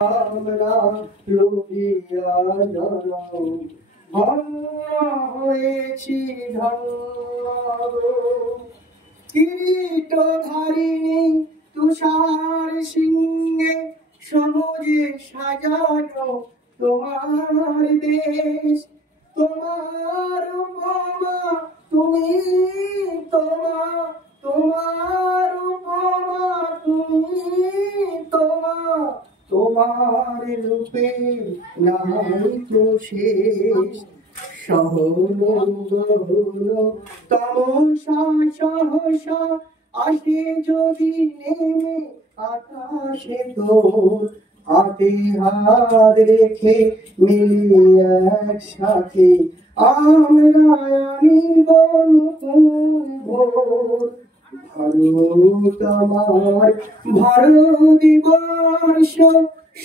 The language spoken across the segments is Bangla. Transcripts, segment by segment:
আমরা লুকিয়া জনম ধন্য হয়েছি ধন্য গো। কিরীটধারিণী তুষার সিংহে সবুজে সাজানো তোমার দেশ, তোমার উপমা তুমি, তোমার উপমা তুমি, তোমার রূপে নাই তো শেষ। সহন গহন তমসা সহসা আসে যদি নেমে আকাশে তোর, হাতে হাত রেখে মিলি একসাথে আমরা আনিব নতুন ভোর। ভারত আমার ভারতবর্ষ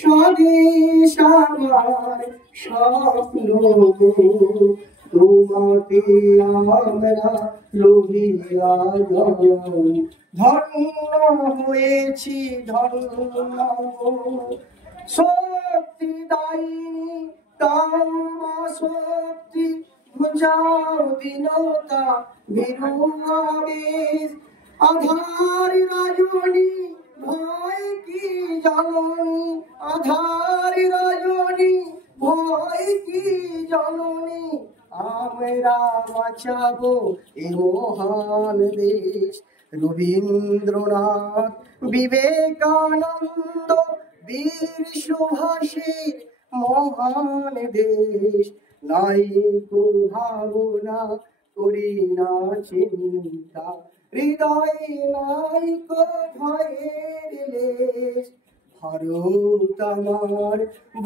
স্বদেশ আমার স্বপ্ন গো। তোমাকে আমরা লোহিয়া জনম ধন্য হয়েছি ধন্য গো। শক্তি দায়িনী তাও শক্তি বুঝাও দীনতা বিরুয়াবেশ। আধার রজনী ভয় কি জননী, আধার রজনী ভয় কি জননী, আমরা বাঁচাবো এ মহান দেশ। রবীন্দ্রনাথ বিবেকানন্দ বীর সুভাষের মহান দেশ। নাই কো ভাবনা করি না চিন্তা, হৃদয়ে নাই কো ভয়ের লেশ। ভারত আমার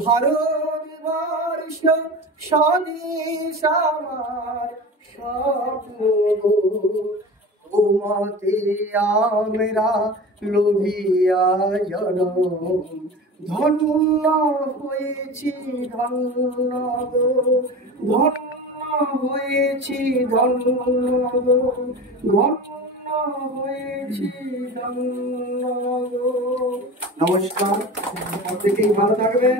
ভারতবর্ষ স্বদেশ আমার স্বপ্ন গো। তোমাতে আমরা লোভিয়া জনম ধন্য হয়েছি ধন্য গো। ধন্য হয়েছি ধন্য গো, ধন্য হয়েছি ধন্য গো। নমস্কার, প্রত্যেকেই ভালো থাকবেন।